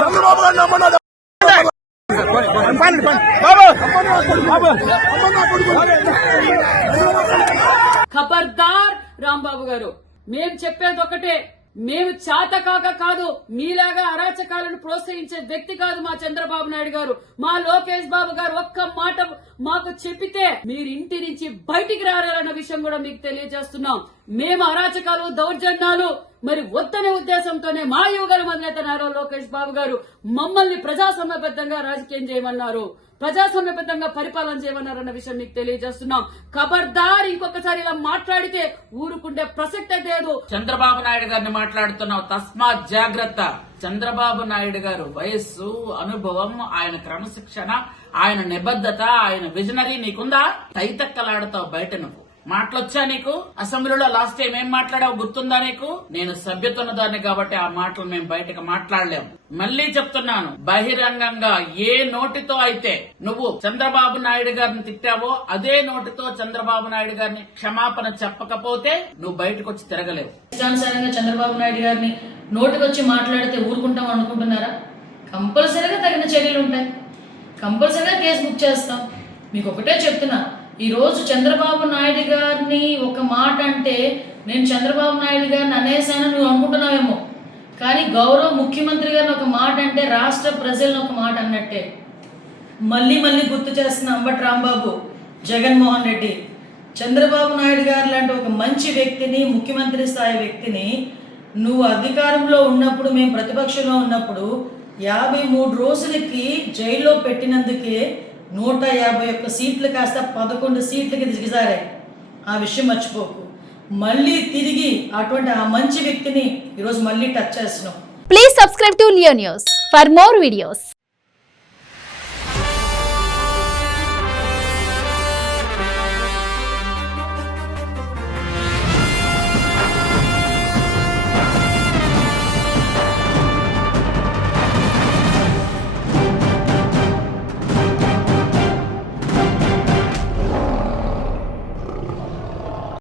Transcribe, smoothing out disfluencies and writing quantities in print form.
చంద్రబాబు గారిని నమ్మన్నాడు. ఖబర్దార్ రాంబాబు గారు, మేము చెప్పేది ఒకటే, మేము చేతకాక కాదు, మీలాగా అరాచకాలను ప్రోత్సహించే వ్యక్తి కాదు మా చంద్రబాబు నాయుడు గారు. మా లోకేష్ బాబు గారు ఒక్క మాట మాకు చెప్పితే మీరు ఇంటి నుంచి బయటికి రారన్న విషయం కూడా మీకు తెలియజేస్తున్నాం. మేము అరాచకాలు దౌర్జన్యాలు మరి వద్దనే ఉద్దేశంతోనే మా యువగల అధినేత నారా లోకేష్ బాబు గారు మమ్మల్ని ప్రజాస్వామ్యబద్ధంగా రాజకీయం చేయమన్నారు, ప్రజాస్వామ్యబద్ధంగా పరిపాలన చేయమన్నారన్న విషయం మీకు తెలియజేస్తున్నాం. ఖబర్దార్, ఇంకొకసారి ఇలా మాట్లాడితే ఊరుకుండే ప్రసక్తే లేదు. చంద్రబాబు నాయుడు గారిని మాట్లాడుతున్నావు, తస్మాత్ జాగ్రత్త. చంద్రబాబు నాయుడు గారు వయస్సు, అనుభవం, ఆయన క్రమశిక్షణ, ఆయన నిబద్ధత, ఆయన విజనరీ నీకుందా? తైతక్కలాడతావు బయట. నువ్వు మాటలొచ్చా నీకు? అసెంబ్లీలో లాస్ట్ టైం ఏం మాట్లాడావు గుర్తుందా నీకు? నేను సభ్యతున్న దాన్ని కాబట్టి ఆ మాటలు మేము బయటకు మాట్లాడలేము. మళ్లీ చెప్తున్నాను, బహిరంగంగా ఏ నోటితో అయితే నువ్వు చంద్రబాబు నాయుడు గారిని తిట్టావో అదే నోటితో చంద్రబాబు నాయుడు గారిని క్షమాపణ చెప్పకపోతే నువ్వు బయటకు వచ్చి తిరగలేవు. ఇష్టానుసారంగా చంద్రబాబు నాయుడు గారిని నోటికొచ్చి మాట్లాడితే ఊరుకుంటాం అనుకుంటున్నారా? కంపల్సరీగా తగిన చర్యలు ఉంటాయి, కంపల్సరీగా కేసు బుక్ చేస్తాం. మీకు ఒకటే చెప్తున్నా, ఈ రోజు చంద్రబాబు నాయుడు గారిని ఒక మాట అంటే నేను చంద్రబాబు నాయుడు గారిని అనేసాను నువ్వు అనుకుంటున్నావేమో, కానీ గౌరవ ముఖ్యమంత్రి గారిని ఒక మాట అంటే రాష్ట్ర ప్రజలను ఒక మాట అన్నట్టే. మళ్ళీ మళ్ళీ గుర్తు చేస్తున్న అంబటి రాంబాబు, జగన్మోహన్ రెడ్డి, చంద్రబాబు నాయుడు గారు లాంటి ఒక మంచి వ్యక్తిని, ముఖ్యమంత్రి స్థాయి వ్యక్తిని నువ్వు అధికారంలో ఉన్నప్పుడు, మేము ప్రతిపక్షంలో ఉన్నప్పుడు 53 రోజులకి జైల్లో పెట్టినందుకే 151 సీట్లు కాస్త 11 సీట్లకి దిగజారాయి. ఆ విషయం మర్చిపోకు. మళ్ళీ తిరిగి అటువంటి ఆ మంచి వ్యక్తిని ఈరోజు మళ్ళీ టచ్ చేస్తున్నాం. Please subscribe to Leo news for more videos.